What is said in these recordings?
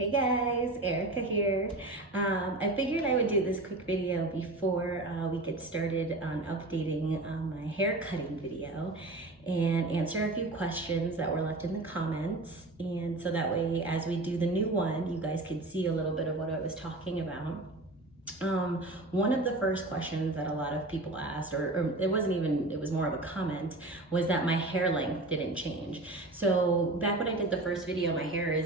Hey guys, Erica here. I figured I would do this quick video before we get started on updating my hair cutting video and answer a few questions that were left in the comments. And so that way, as we do the new one, you guys could see a little bit of what I was talking about. One of the first questions that a lot of people asked, or it wasn't even, it was more of a comment, was that my hair length didn't change. So back when I did the first video, my hair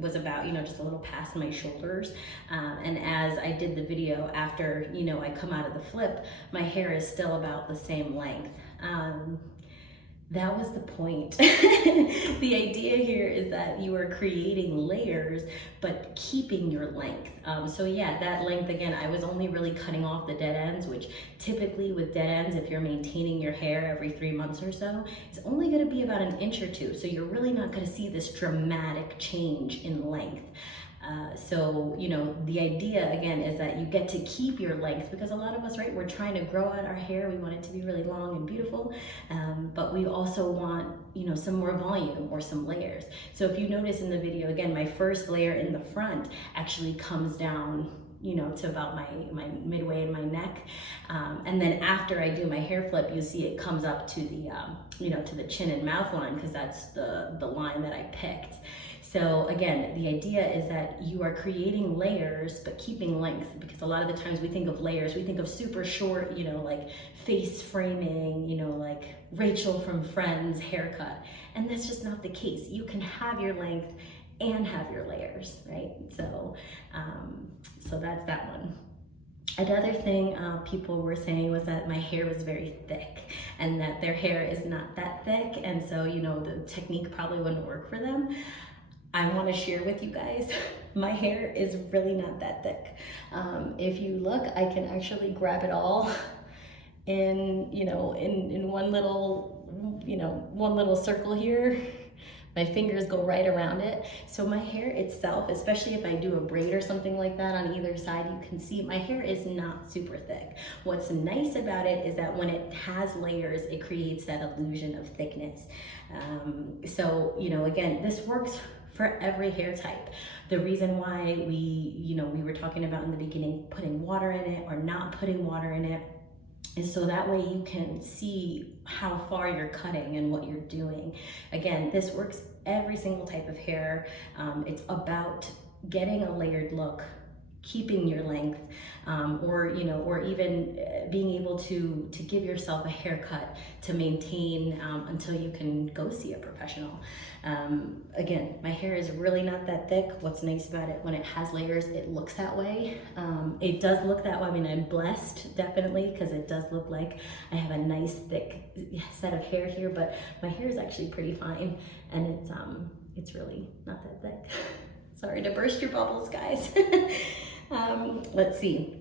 was about, just a little past my shoulders. And as I did the video after, I come out of the flip, my hair is still about the same length. That was the point. The idea here is that you are creating layers, but keeping your length. So yeah, that length, again, I was only really cutting off the dead ends, which typically with dead ends, if you're maintaining your hair every 3 months or so, it's only gonna be about an inch or two. So you're really not gonna see this dramatic change in length. So, the idea again is that you get to keep your length, because a lot of us, right, we're trying to grow out our hair. We want it to be really long and beautiful, but we also want, some more volume or some layers. So if you notice in the video, again, my first layer in the front actually comes down, to about my midway in my neck. And then after I do my hair flip, you see it comes up to the, to the chin and mouth line, because that's the line that I picked. So again, the idea is that you are creating layers, but keeping length, because a lot of the times we think of layers, we think of super short, like face framing, like Rachel from Friends haircut. And that's just not the case. You can have your length and have your layers, right? So, so that's that one. Another thing people were saying was that my hair was very thick and that their hair is not that thick. And so, the technique probably wouldn't work for them. I want to share with you guys, my hair is really not that thick. If you look, I can actually grab it all in, in one little circle here. My fingers go right around it. So my hair itself, especially if I do a braid or something like that on either side, you can see my hair is not super thick. What's nice about it is that when it has layers, it creates that illusion of thickness. So, again, this works for every hair type. The reason why we were talking about in the beginning, putting water in it or not putting water in it, is so that way you can see how far you're cutting and what you're doing. Again, this works every single type of hair. It's about getting a layered look, keeping your length, or even being able to give yourself a haircut to maintain until you can go see a professional. Again, my hair is really not that thick. What's nice about it, when it has layers, it looks that way. It does look that way. I mean, I'm blessed, definitely, because it does look like I have a nice thick set of hair here, but my hair is actually pretty fine, and it's really not that thick. Sorry to burst your bubbles, guys. Let's see.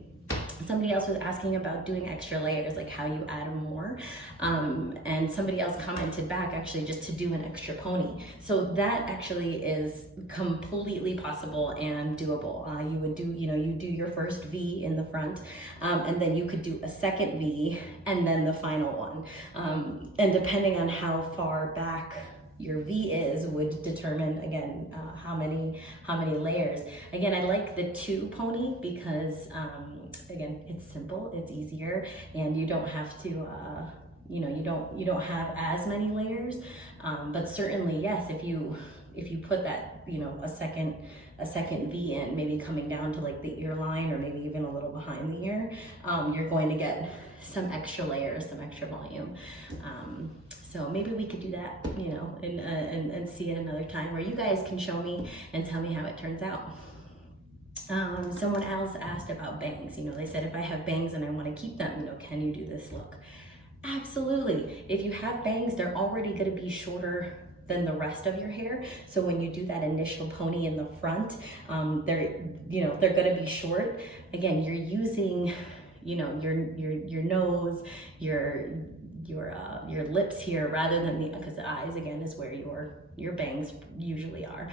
Somebody else was asking about doing extra layers, like how you add more. And somebody else commented back, actually, just to do an extra pony. So that actually is completely possible and doable. You would do, you do your first V in the front, and then you could do a second V and then the final one. And depending on how far back your V is would determine, again, how many layers. Again, I like the 2 pony because again, it's simple, it's easier, and you don't have to you don't have as many layers. But certainly, yes, if you put that, a second V in, maybe coming down to like the ear line or maybe even a little behind the ear, you're going to get some extra layers, some extra volume. So maybe we could do that, and see it another time where you guys can show me and tell me how it turns out. Someone else asked about bangs. They said, if I have bangs and I want to keep them, can you do this look? Absolutely. If you have bangs, they're already going to be shorter than the rest of your hair. So when you do that initial pony in the front, they're going to be short. Again, you're using, your nose, your lips here, rather than because the eyes, again, is where your bangs usually are.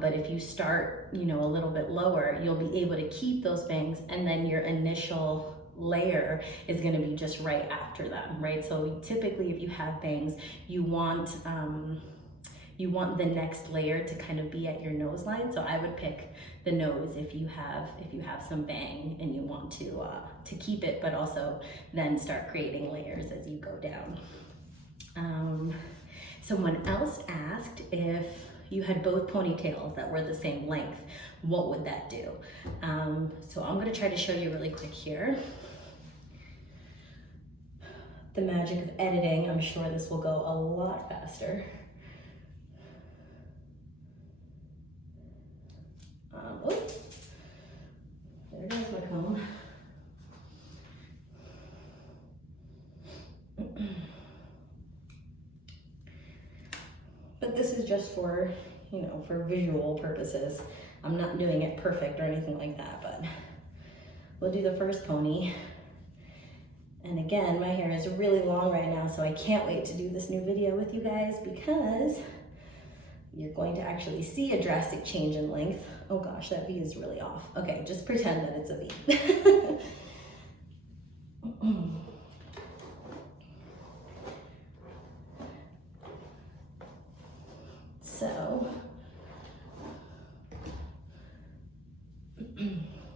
But if you start, a little bit lower, you'll be able to keep those bangs, and then your initial layer is going to be just right after them, right? So typically, if you have bangs, you want you want the next layer to kind of be at your nose line. So I would pick the nose if you have some bang and you want to keep it, but also then start creating layers as you go down. Someone else asked if you had both ponytails that were the same length, what would that do? So I'm gonna try to show you really quick here. The magic of editing, I'm sure this will go a lot faster. Oh, there goes my comb. But this is just for, you know, for visual purposes. I'm not doing it perfect or anything like that, but we'll do the first pony. And again, my hair is really long right now, so I can't wait to do this new video with you guys because you're going to actually see a drastic change in length. Oh gosh, that V is really off. Okay, just pretend that it's a V.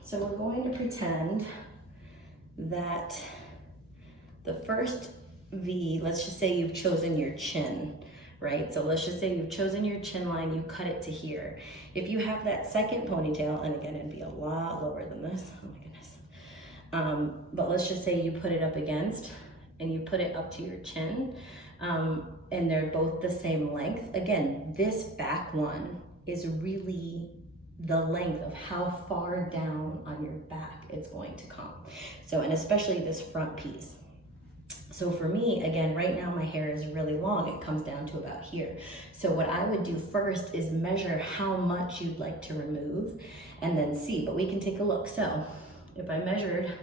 So we're going to pretend that the first V, let's just say you've chosen your chin, right? So let's just say you've chosen your chin line, you cut it to here. If you have that second ponytail, and again, it'd be a lot lower than this, oh my goodness. But let's just say you put it up against and you put it up to your chin, and they're both the same length. Again, this back one is really the length of how far down on your back it's going to come. So, and especially this front piece. So for me, again, right now my hair is really long. It comes down to about here. So what I would do first is measure how much you'd like to remove and then see, but we can take a look. So if I measured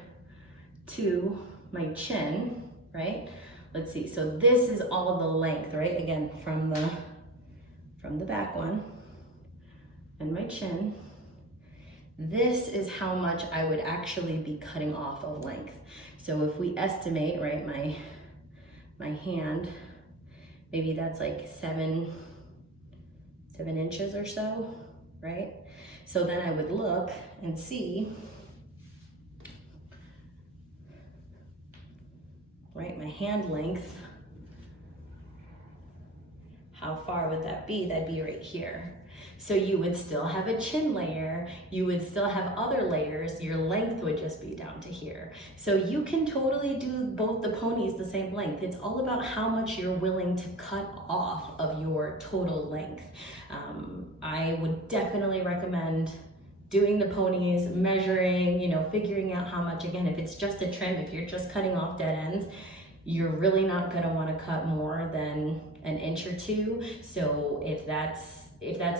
to my chin, right? Let's see, so this is all the length, right? Again, from the back one and my chin. This is how much I would actually be cutting off of length. So if we estimate, right, my hand, maybe that's like 7 inches or so, right? So then I would look and see, right, my hand length, how far would that be? That'd be right here. So you would still have a chin layer, you would still have other layers, your length would just be down to here. So you can totally do both the ponies the same length. It's all about how much you're willing to cut off of your total length. I would definitely recommend doing the ponies, measuring, you know, figuring out how much. Again, if it's just a trim, if you're just cutting off dead ends, you're really not gonna wanna cut more than an inch or two. So if that's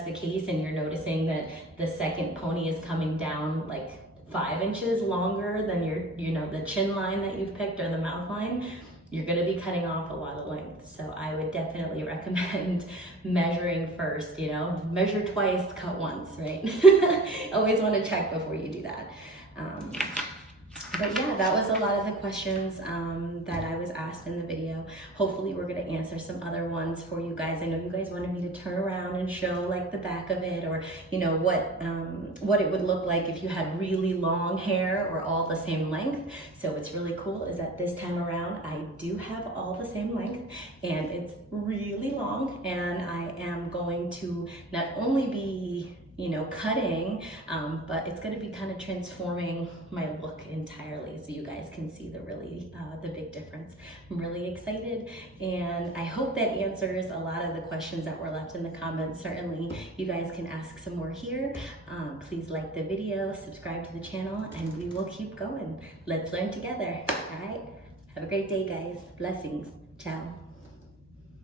the case and you're noticing that the second pony is coming down like 5 inches longer than the chin line that you've picked or the mouth line, you're gonna be cutting off a lot of length. So I would definitely recommend measuring first, you know, measure twice, cut once, right? Always wanna check before you do that. But yeah, that was a lot of the questions that I was asked in the video. Hopefully we're gonna answer some other ones for you guys. I know you guys wanted me to turn around and show like the back of it, or you know what it would look like if you had really long hair or all the same length. So what's really cool is that this time around I do have all the same length and it's really long, and I am going to not only be, you know, cutting, but it's going to be kind of transforming my look entirely, so you guys can see the big difference. I'm really excited, and I hope that answers a lot of the questions that were left in the comments. Certainly you guys can ask some more here. Please like the video, subscribe to the channel, and we will keep going. Let's learn together. All right, have a great day, guys. Blessings. Ciao.